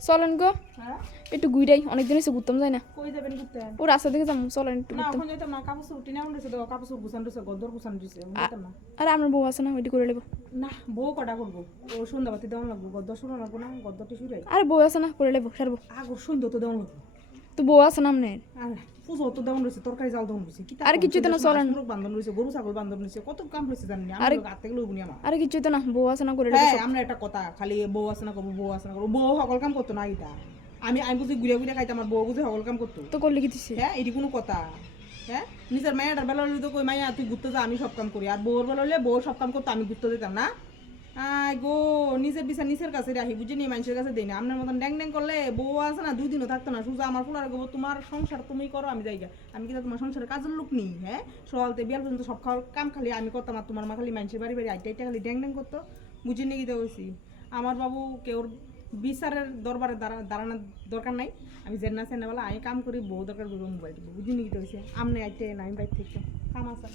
চলেন গো হ্যাঁ একটু ঘুরাই অনেকদিন হয়েছে ঘুরতাম যাই না কই যাবেন ঘুরতে ও রাস্তা থেকে যাবো চলেন একটু না ঘুরতাম ওখানে যাইতাম না কাপড় চোপড় টিনে উঠেছে তো কাপড় চোপড় গুছান রয়েছে গদ্দর গুছান রয়েছে যেতাম না আর আমার বউ আছে না ওইটি করে নেবো না বউ কটা করবো ও সন্ধ্যাবাতি দেওয়ান লাগবো গদ্দর শুনো লাগবো না গদ্দরটি শুরাই আর বউ আছে না করে নেবো সারবো আগর সন্ধ্যা তো দেওয়ান লাগবো তো বউ আছে না আপনার আর পুজো তো দেওয়ান রয়েছে তরকারি জাল দেওয়ান রয়েছে কি আর কিছুই তো না, চলেন। বান্ধন রয়েছে গরু ছাগল বান্ধন রয়েছে কত কাম রয়েছে জানি না আরে- আমি হাত থেকে লইবনি আমার আরে কিছু তো না বউ আছে না করে নেবো হ্যাঁ আমরা একটা কথা খালি বউ আছে না করবো বউ আছে না করবো বউ সকল কাম করতো না এটা আমি বুঝি ঘুরে ঘুরে খাইতাম আমার বউ বুঝি সকল কাম করতো তো করলে কি দিছি হ্যাঁ এটি কোনো কথা হ্যাঁ নিজের মায়ের বেলা হলে তো কই মাইয়া তুই ঘুরতে যা আমি সব কাম করি আর বউর বেলা হলে বউ সব কাম করতো আমি ঘুরতে দিতাম না আয় গো নিজের বিচার নিজের কাছে রাখি বুঝি নি মানুষের কাছে দিই না আপনার মতন ড্যাং ড্যাং করলে বউ আছে না 2 দিনও থাকতো না সুজা আমার ফুলার গো তোমার সংসার তুমি করো আমি যাই গা আমি কিন্তু তোমার সংসারে কাজের লোক নেই হ্যাঁ সকালতে বিয়াল পর্যন্ত সব খাওয়ার কাম খালি আমি করতাম আর তোমার মা খালি মানুষের বাড়ি বাড়ি আইটা আইটা খালি ড্যাং ড্যাং করতো বুঝি নিয়ে গিয়ে হয়েছি আমার বাবু কেউ বিচারের দরবারে দাঁড়ানোর দরকার নাই আমি জেনা সেনা বলা আমি কাম করি বউ দরকার করবো মোবাইল বুঝি নিয়ে গিয়ে হয়েছে আমনে আইতে না আমি বাইর থেকে কাম আছে